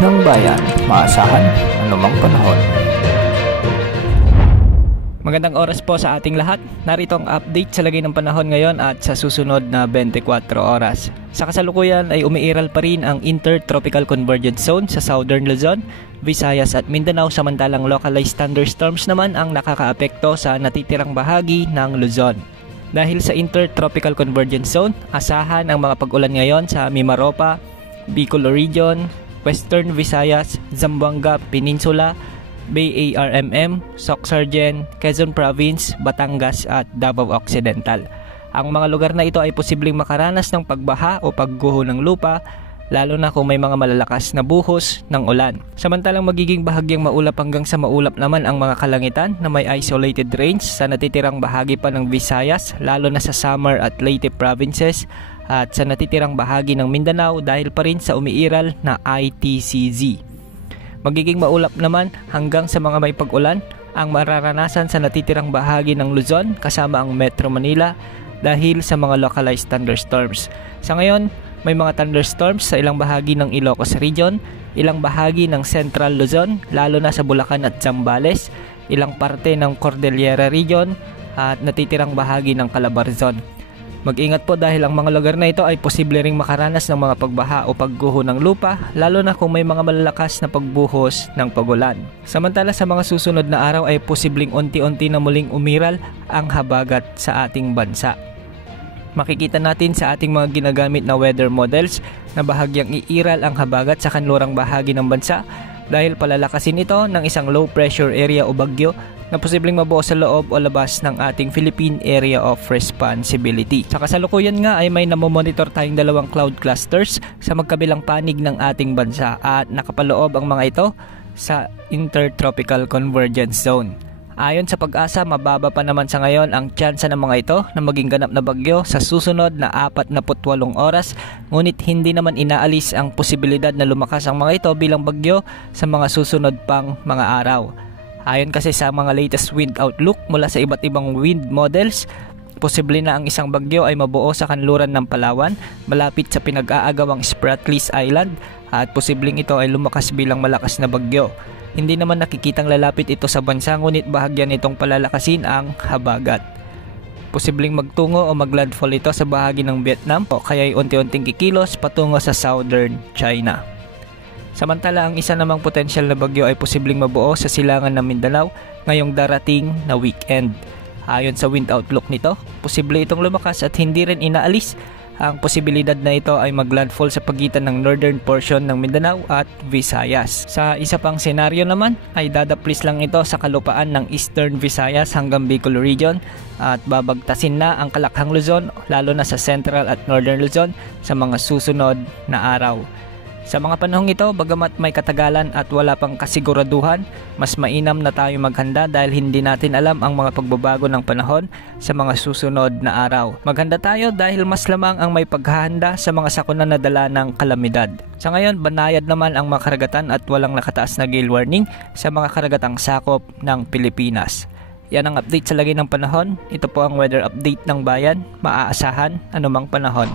ng bayan, maasahan anumang panahon. Magandang oras po sa ating lahat. Narito ang update sa lagay ng panahon ngayon at sa susunod na 24 oras. Sa kasalukuyan ay umiiral pa rin ang Intertropical Convergence Zone sa Southern Luzon, Visayas at Mindanao, samantalang localized thunderstorms naman ang nakakaapekto sa natitirang bahagi ng Luzon. Dahil sa Intertropical Convergence Zone, asahan ang mga pag-ulan ngayon sa Mimaropa, Bicol Region, Western Visayas, Zamboanga Peninsula, Bay ARMM, Soc-Sargen, Quezon Province, Batangas at Davao Occidental. Ang mga lugar na ito ay posibleng makaranas ng pagbaha o pagguho ng lupa, lalo na kung may mga malalakas na buhos ng ulan. Samantalang magiging bahagyang maulap hanggang sa maulap naman ang mga kalangitan na may isolated range sa natitirang bahagi pa ng Visayas, lalo na sa Samar at Leyte provinces, at sa natitirang bahagi ng Mindanao dahil pa rin sa umiiral na ITCZ. Magiging maulap naman hanggang sa mga may pag-ulan ang mararanasan sa natitirang bahagi ng Luzon kasama ang Metro Manila dahil sa mga localized thunderstorms. Sa ngayon, may mga thunderstorms sa ilang bahagi ng Ilocos Region, ilang bahagi ng Central Luzon, lalo na sa Bulacan at Zambales, ilang parte ng Cordillera Region at natitirang bahagi ng Calabarzon. Mag-ingat po dahil ang mga lugar na ito ay posible ring makaranas ng mga pagbaha o pagguho ng lupa, lalo na kung may mga malalakas na pagbuhos ng pagulan. Samantala sa mga susunod na araw ay posibleng unti-unti na muling umiral ang habagat sa ating bansa. Makikita natin sa ating mga ginagamit na weather models na bahagyang iiral ang habagat sa kanlurang bahagi ng bansa dahil palalakasin ito ng isang low pressure area o bagyo na posibleng mabuo sa loob o labas ng ating Philippine Area of Responsibility. Sa kasalukuyan nga ay may namomonitor tayong dalawang cloud clusters sa magkabilang panig ng ating bansa at nakapaloob ang mga ito sa Intertropical Convergence Zone. Ayon sa Pag-asa, mababa pa naman sa ngayon ang tsansa ng mga ito na maging ganap na bagyo sa susunod na 48 oras, ngunit hindi naman inaalis ang posibilidad na lumakas ang mga ito bilang bagyo sa mga susunod pang mga araw. Ayon kasi sa mga latest wind outlook mula sa iba't ibang wind models, posible na ang isang bagyo ay mabuo sa kanluran ng Palawan, malapit sa pinag-aagawang Spratlys Island, at posibleng ito ay lumakas bilang malakas na bagyo. Hindi naman nakikitang lalapit ito sa bansa, ngunit bahagya nitong palalakasin ang habagat. Posibleng magtungo o maglandfall ito sa bahagi ng Vietnam o kaya'y unti-unting kikilos patungo sa southern China. Samantala, ang isa namang potensyal na bagyo ay posibleng mabuo sa silangan ng Mindanao ngayong darating na weekend. Ayon sa wind outlook nito, posible itong lumakas at hindi rin inaalis ang posibilidad na ito ay maglandfall sa pagitan ng northern portion ng Mindanao at Visayas. Sa isa pang senaryo naman ay dadaplis lang ito sa kalupaan ng Eastern Visayas hanggang Bicol Region at babagtasin na ang Kalakhang Luzon lalo na sa Central at Northern Luzon sa mga susunod na araw. Sa mga panahong ito, bagamat may katagalan at wala pang kasiguraduhan, mas mainam na tayo maghanda dahil hindi natin alam ang mga pagbabago ng panahon sa mga susunod na araw. Maghanda tayo dahil mas lamang ang may paghahanda sa mga sakuna na dala ng kalamidad. Sa ngayon, banayad naman ang mga karagatan at walang nakataas na gale warning sa mga karagatang sakop ng Pilipinas. Yan ang update sa lagay ng panahon. Ito po ang weather update ng bayan. Maaasahan anumang panahon.